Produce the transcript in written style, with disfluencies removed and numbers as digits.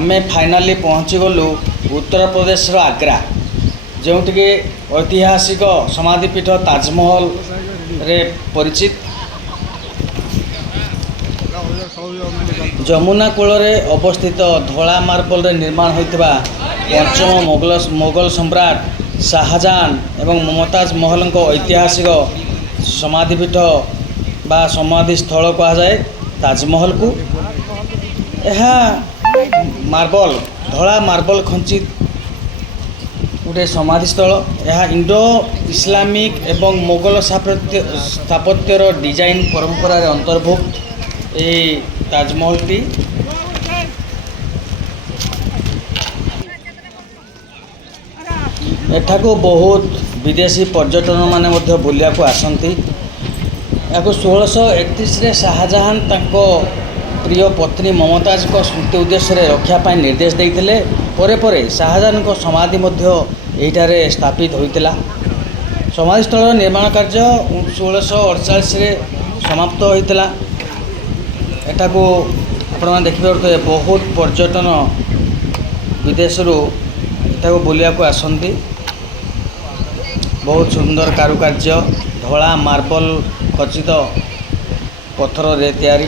आमे फाइनाली पहुँची गलु उत्तर प्रदेश आग्रा जोटिके ऐतिहासिक समाधिपीठ ताजमहल रे परिचित। जमुना कूल अवस्थित धला मार्बल रे निर्माण होइतिबा पंचम मोगल सम्राट शाहजहां एवं मुमताज महल ऐतिहासिक समाधिपीठ बा समाधि स्थल कहा जाए ताजमहल को। यह मार्बल धला मार्बल खंचित गोटे समाधि स्थल। यह इंडो इस्लामिक एवं मोगल स्थापत्यर डिजाइन परंपरा अंतर्भुक्त ये ताजमहल टी। एठाको बहुत विदेशी पर्यटन माने बुलिया को आसंती। या 1631 शाहजहां तांको प्रिय पत्नी ममताज को स्मृति उद्देश्य रक्षापी निर्देश देते। परे परे शाहजहां को समाधि यहीठारे स्थापित होता। समाधिस्थल निर्माण कार्य 1648 समाप्त होता। एठाको आपण देखिए बहुत पर्यटन विदेशरू एठाको बुलिया को आसंती। बहुत सुंदर कारुकार्य धला मार्बल खचित पत्थर रे तैयारी।